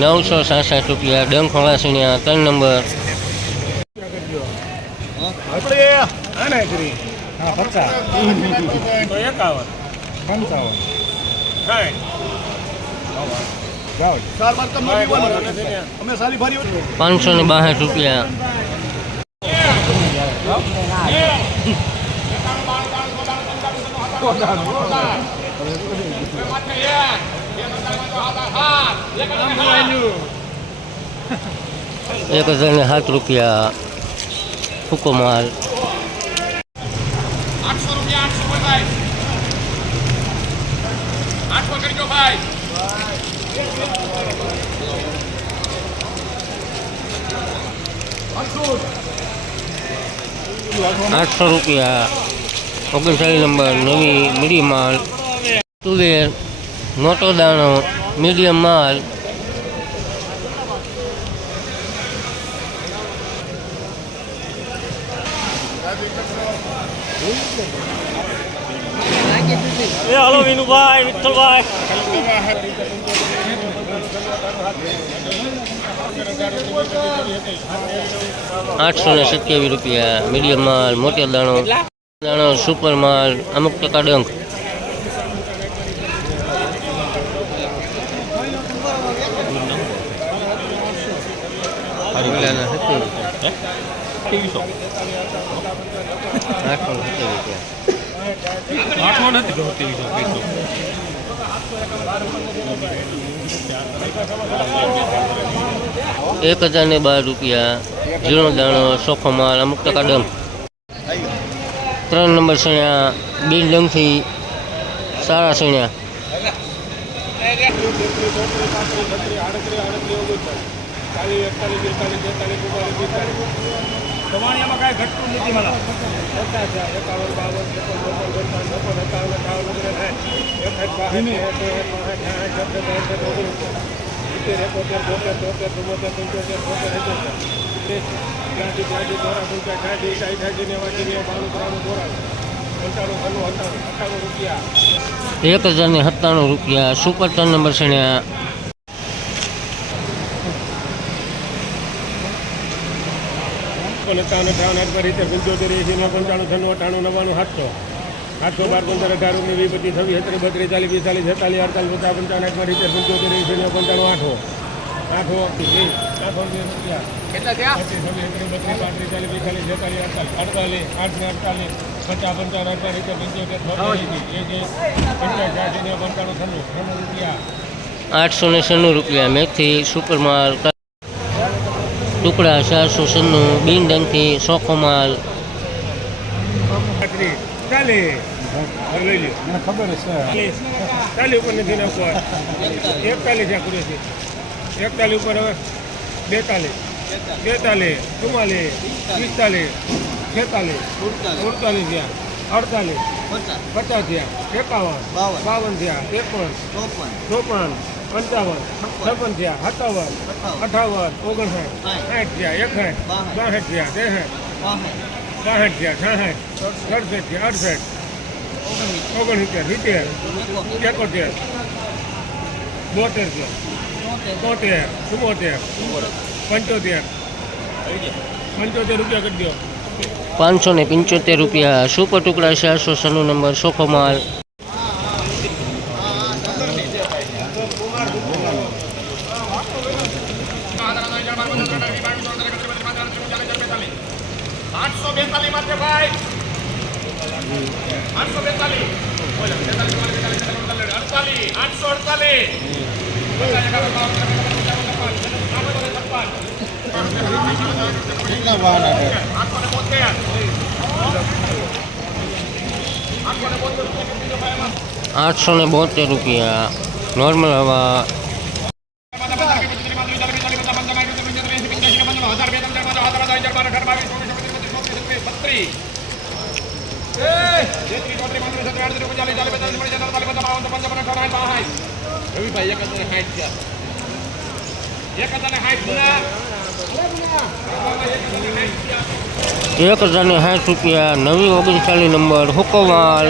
નવસો સાસઠ રૂપિયા ડંખ વાળા ત્રણ નંબર હા પચાસ એકાવન પંચાવન કાંઈ જાઓ અમે સારી ભારી પાંચસો ને બાસઠ રૂપિયા એક હજાર ને સાત રૂપિયા ફૂકો માલ. આઠસો રૂપિયા ઓગણચાલીસ નંબર નવી મીડી માલ. તુવેર મોટો દાણો. મીડિયમ માલ એ હાલો વિનુભાઈ વિઠ્ઠલભાઈ. આઠસો ને સત્યાવીસ રૂપિયા. મીડિયમ માલ મોટે દાણો. દાણો સુપર માલ અમુક ટકા ડંખ ઓલાના સત્યાવીસ. આઠસો નથી ત્રેવીસો એક હજાર ને બાર રૂપિયા ઝીણો દાણો માલ અમુક ટકા ડંખ. ત્રણ નંબર સણ્યા બિન ડંખથી સારા સણ્યા સાઠ સત્તર એકોતેર રૂપિયા એક હજાર ને સત્તાણું રૂપિયા. સુપર ત્રણ નંબર સણ્યા એકાવન અઠાવન સિત્તેર પંચોતેર એસી ને પંચાણું છન્નું અઠાણું નવ્વાણું સાતસો સાતસો બાર પંદર અઢાર ઓગણીસ વીસ પચીસ છવ્વીસ સત્તર બત્રીસ ચાલીસ પિસ્તાલીસ છેતાલીસ અડતાલીસ પચાસ પંચાવન અઠાવન રીતે પંચોતેર એસી ને પંચાણું આઠો આઠો આઠો રૂપિયા. કેટલા થયા? પચીસ છવ્વીસ એકત્રીસ બત્રીસ પાંત્રીસ ચાલીસ છેતાલીસ અડતાલીસ. અડતાલીસ આઠ ને અડતાલીસ. પચાસ પંચાવન અડતાલીસ રીતે પંચોતેર છોતેર એસી એસી પંચાસ છ્યાસી ને પંચાણું છન્નું છન્નું રૂપિયા. આઠસો ને સન્નું રૂપિયા મેથી સુપર માલ ટુકડા ચારસો સન્નું બિનડંગથી ચોખ્ખો માલ એકતાલીસ ઉપર હવે બેતાલીસ. બેતાલીસ, ચુમ્માલીસ, પિસ્તાલીસ, છેતાલીસ, સુડતાલીસ થયા. અડતાલીસ, પચાસ થયા. એકાવન, બાવન થયા. એકાવન ચોપન. પંચાવન છપ્પન થયા સત્તાવન અઠાવન ઓગણસાઠ સાઠ થયા એકસાઠ બાસઠ. થયા ત્રેસઠ બાસઠ. થયા છાસઠ સડસઠ થયા અડસઠ ઓગણસિત્તેર સિત્તેર એકોતેર બોતેર થયા તોતેર ચુમ્મોતેર પંચોતેર પંચોતેર રૂપિયા કરી દો પાંચસો ને પંચોતેર રૂપિયા સુપર ટુકડા ચારસો સન્નું નંબર સોખો માલ. આઠસો બેતાલીસ માટે ભાઈ. આઠસો બેતાલીસ. અડતાલીસ આઠસો અડતાલીસ આઠસો ને બોતેર. આઠસો ને બોતેર રૂપિયા. નોર્મલ હવા એક હજાર સાઠ છે એક હજાર સાઠ રૂપિયા નવી ઓગણચાલીસ નંબર હુકો માલ